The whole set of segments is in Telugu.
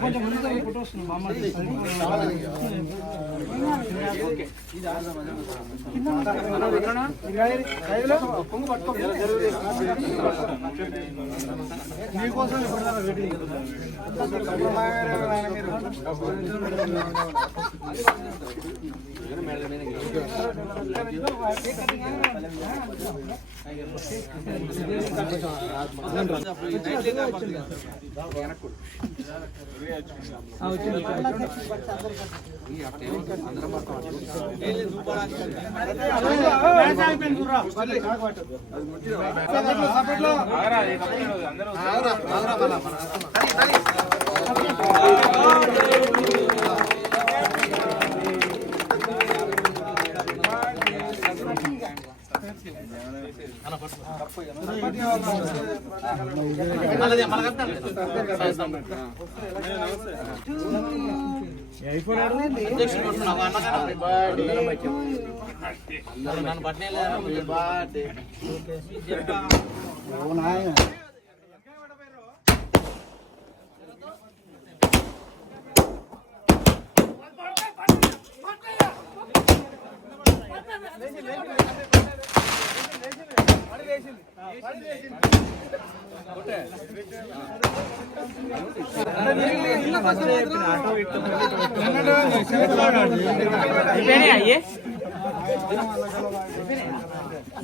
కొంచెం ముందు ఫోటో వస్తుంది మీకోసం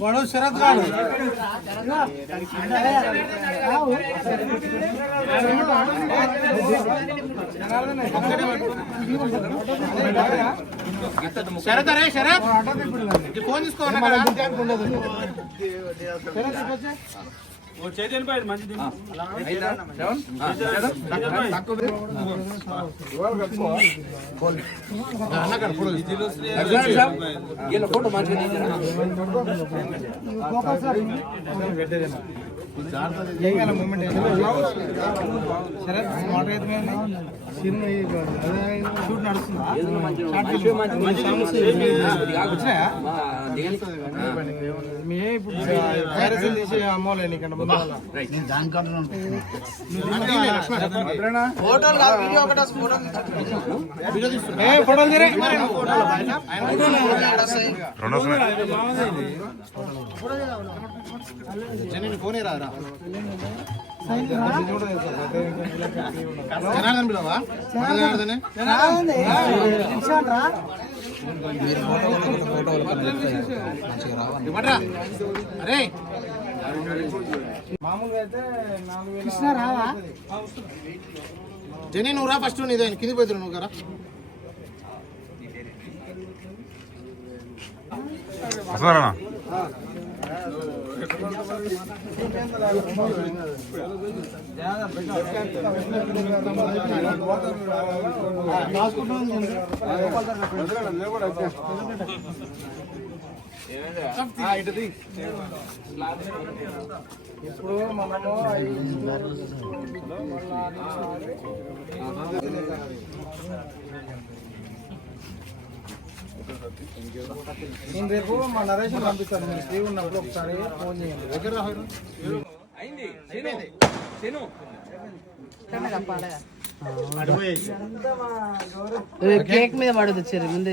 వాడు శరత్ గాడు శరత్ అరే శరత్ ఫోన్ తీసుకోవాలి ఫోటో మూమెంట్ షూట్ నడుస్తుంది ఇప్పుడు తీసి అమ్మలే నీకంటే ఫోనే రాదా జనార్దన్ పిలవా అరే మామూలుగా అయితే కృష్ణ రావా జని నువ్వు రా ఫస్ట్ నీదే కింది పోతున్నా నువ్వు కదా ఇప్పుడు మనము నేను రేపు మా నరేష్ పంపిస్తాను. మీరు ఫ్రీ ఉన్నప్పుడు ఒకసారి ఫోన్ చేయండి. దగ్గర కేక్ మీద పడదు వచ్చారు ముందే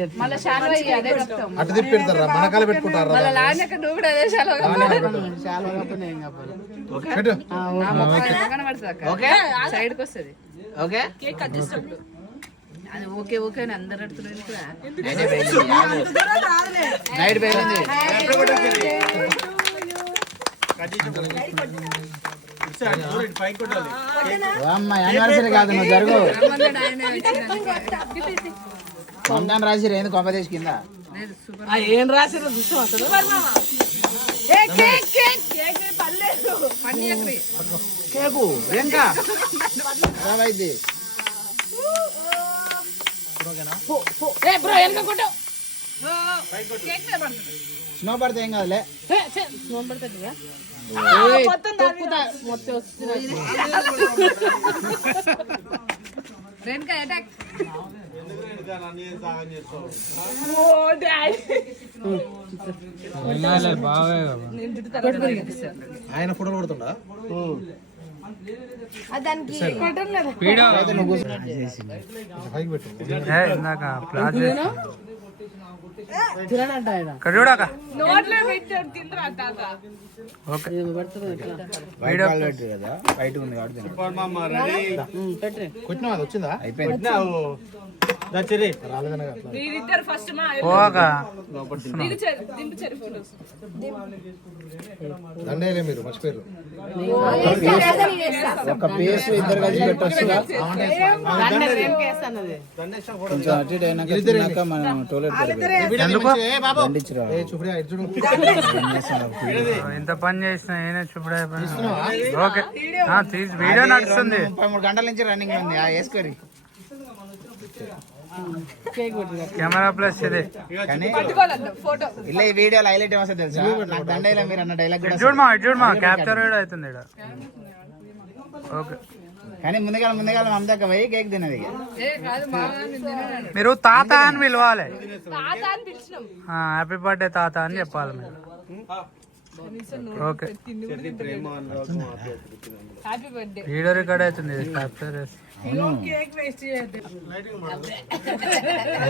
అటు తిప్పి పెడతారా మనకాల పెట్టుకుంటారా సైడ్కి వస్తుంది. ఓకే కేక్ కట్ చేసేటప్పుడు అది ఓకే ఓకే అని అందరు అడుగుతున్నారు. అమ్మ యానివర్సరీ కాదు నువ్వు జరుగు రమ్మన్నాడు ఆయనే వచ్చినాక. వంకాయని రాసిరు ఏంది కొంప తీసి కింద లేదు, సూపర్ ఏం రాసిరో చూస్తాం అసలు పన్నీర్ కేకు ఇంకా అయింది బ్రో వెనక కొట్టు కేక్ మీద పడుతుంది. స్నో పడితే ఏం కాదులే రేణుకా అటాక్. ఆయన ఫోటోలు కొడుతుండా పైకి పెట్టు తినడంట ఆయన వైట్ బాల్ పెట్టు కదా వైట్ ఉంది కాబట్టి పెట్టే కొట్టినా అది వచ్చిందా అయిపోయింది రాలేదనగా దండేలే మీరు మర్చిపోయారు ఒక పేస్ ఇద్దరు కలిసి పెట్టొస్తుందా కొంచెం అటు ఇటు అయినాక తిన్నాక మనం టోయిలెట్ దండించరా చూపుడే చూడు ఇంత పని చేసిన ఏనే చూపుడే ఓకే తీసి వీడియో నడుస్తుంది 33 గంటల నుంచి రన్నింగ్ ఉంది వేసుకోరి కెమెరా ప్లస్ ఇది కానీ ఇలా ఈ వీడియోలో హైలైట్ ఏమో తెలుసా నాకు దండేలా మీరు అన్న డైలాగ్ కూడా చూడమా క్యాప్చర్ కూడా అవుతుంది ఇక్కడ ఓకే కానీ ముందుగా మమతక్క పోయి కేక్ తినది ఇక. మీరు తాత అని పిలవాలి హ్యాపీ బర్త్డే తాత అని చెప్పాలి మీరు ఓకే వీడియో రికార్డ్ అవుతుంది క్యాప్చర్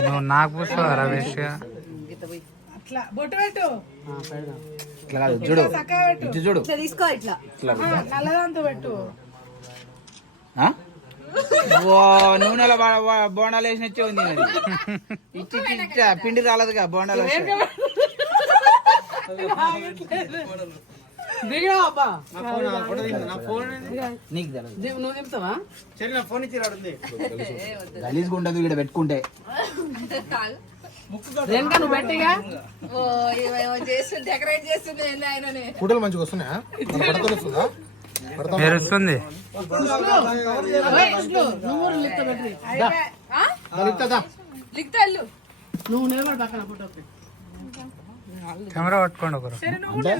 నువ్వు నాకు పూసుకో రమేష్ ఇట్లా కాదు చూడు ఇటు చూడు తీసుకో ఇట్లా నల్లదాంతో పెట్టు ఆ? ఓ నూనెలో బోండాలు వేసినచ్చే ఉంది అది. ఇచ్చి పిండి రాలేదుగా బోండాలు వస్తే. దిగా అబ్బా నీకు తెలియదు. నువ్వు చెప్తావా గలీజ్గా ఉండదు ఇక్కడ పెట్టుకుంటే రేణుకా నువ్వు పెట్టిగా చేస్తుంది డెకరేట్ చేస్తుంది ఏంది ఆయననే. ఫోటోలు మంచిగా వస్తున్నాయా మన పడతలు వస్తుందా మెరుస్తుంది నువ్వు లిఫ్ట్ పెట్టి లిక్తా ఇల్లు నువ్వు నిలబడి పక్కన ఫోటో కెమెరా పట్టుకోండి ఒకరు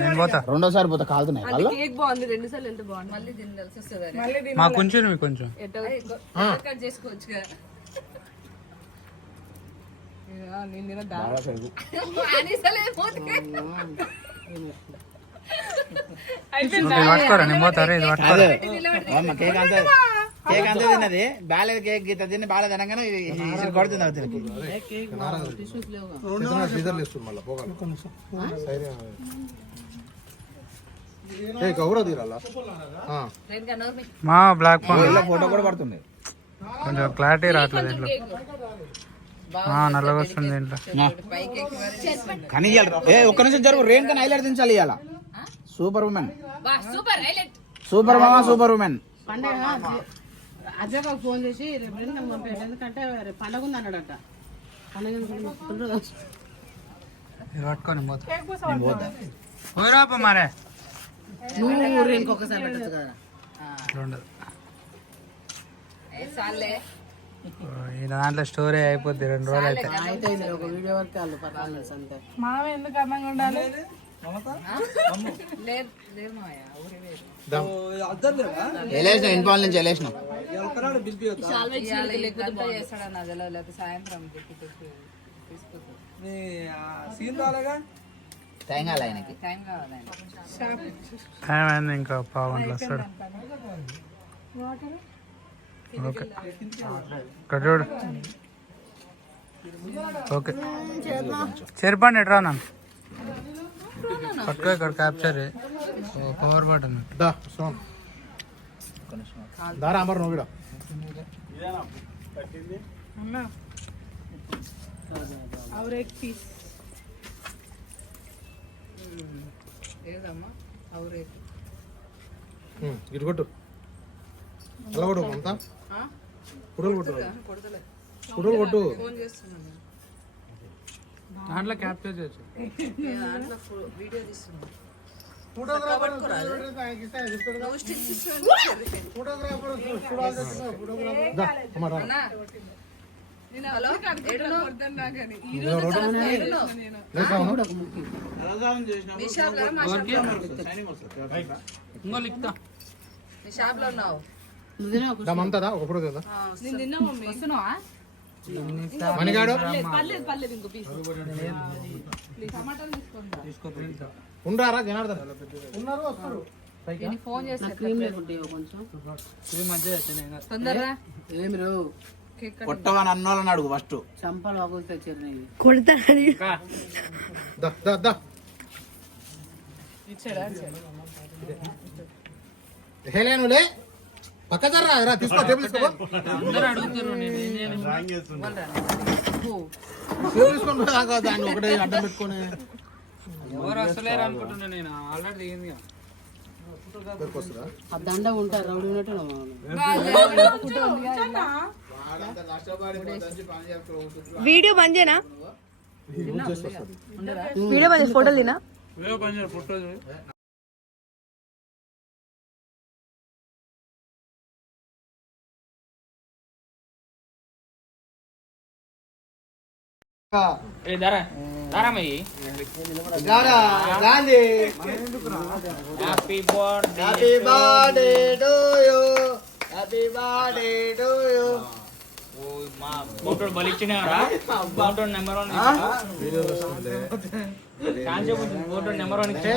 నేను పోతా రెండోసారి పోతే కాలుతున్నాయి కళ్ళు కేక్ బాగుంది 2 సార్లు ఎంత బాగుంది మళ్ళీ తినాల్సి వస్తుంది మా కొంచెం మీకు కొంచెం కట్ చేసుకోవచ్చు బాగా సరుకు. ఇది పట్టుకోరా నేను పోతారా ఇది పట్టుకోరా అదే అమ్మ కేక్ అంతా తిన్నది బాలేదు కేక్ గీత తిని బాలేదు అనగానే ఇది కొడుతుంది అవుతుంది బీదర్లు వేస్తుంది మళ్ళీ పోగాలి గౌరవ తీరాలా మా బ్లాక్ ఫోన్ ఫోటో కూడా పడుతుంది కొంచెం క్లారిటీ రావట్లేదు దీంట్లో నల్లగా వస్తుంది దీంట్లో కానీ ఒక్క నిమిషం జరుగు రేణు కానీ హైలైట్ దించాలి ఇవాళ సూపర్ ఉమెన్ సూపర్ మామా సూపర్ ఉమెన్ పండగ అజయ్ ఫోన్ చేసి రేపు రేణుకని పంపాడు ఎందుకంటే రేపు పండగ ఉంది అన్నాడట పండగ ఇది పట్టుకొని పోతా పోయిరాప మరే నువ్వు రేణుకి ఒక్కసారి పెట్టచ్చు కదా ఉండదు ఈ దాంట్లో స్టోరీ అయిపోద్ది 2 రోజులు అయితే అయితే ఇది ఒక వీడియో వరకు వాళ్ళు పర్వాలేదు అంతే వెళ్ళేసిన ఇన్ఫాల్ నుంచి వెళ్ళేసిన టైం కాలే ఆయనకి టైం అయింది ఇంకా పావుగంటలు వస్తాడు ఓకే ఇక్కడ చూడు ఓకే చెరుపండి ఎట్రా నన్ను పట్టుకో ఇక్కడ క్యాప్చర్ పవర్ బటన్ దారా అమర్ నువ్వు కూడా ఇటు కొట్టు అలా కొట్టు అంతా ఫోటోలు కొట్టు ఫోటోలు కొట్టు ఫోన్ చేస్తున్నాను దాంట్లో క్యాప్చర్ చేయొచ్చు. నేను దాంట్లో వీడియో తీస్తున్నాను ఫోటోగ్రాఫర్ హలో ఏడులో మీ షాప్ లో మా షాప్ లో ఇంకో లిక్తా మీ షాప్ లో ఉన్నావు దమంతదా ఒక ఫోటో కదా నేను తిన్నా మమ్మీ వస్తున్నావా మణిగాడు ఉండారా జనార్దన్ ఉన్నారు వస్తారు ఫోన్ చేస్తా క్రీమ్ లేకుంటే కొంచెం ఇది మంచిగా వచ్చినాయి. తొందరగా ఏమి రో కొట్టవని అన్నోళ్ళని అడుగు ఫస్ట్. చంపలు వగులుతాయి చెర్రీ దా దా దా ఇచ్చాడా హేలేనులే పక్క జర్రా రా తీసుకో టేబుల్ తీసుకో అందరూ అడుగుతున్నారు నేను ఏం చేయను. టేబుల్ తీసుకొని రాగా దాన్ని ఒకటే అడ్డం పెట్టుకొని ఎవరు వస్తలేరు అనుకుంటున్నా నేను ఆల్రెడీ దిగింది కదా. వస్తుందా ఆ దండ ఉంటారు రౌడీ ఉన్నట్టు వీడియో బంద్ చేయనా వీడియో బంద్ చేసి ఫోటోలు తినా వీడియో కొంచెం ఫోటో దారామయ్యి Gandhi happy birthday happy birthday to you happy birthday to you మా ఫోటో బలిచ్చినా ఫోటో నెంబర్ 1 ఫోటో నెంబర్ 1 ఇచ్చే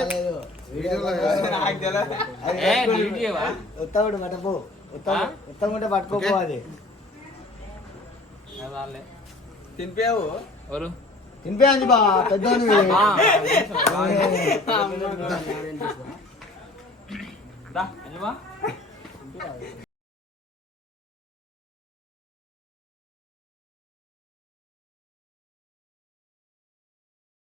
ఏ వీడియోవా ఉత్తముడు పట్టుకో ఉత్తముడు పట్టుకోపో అది అదాలే తినిపావు ఎవరు తినిపోయింది బా పెద్దోని దా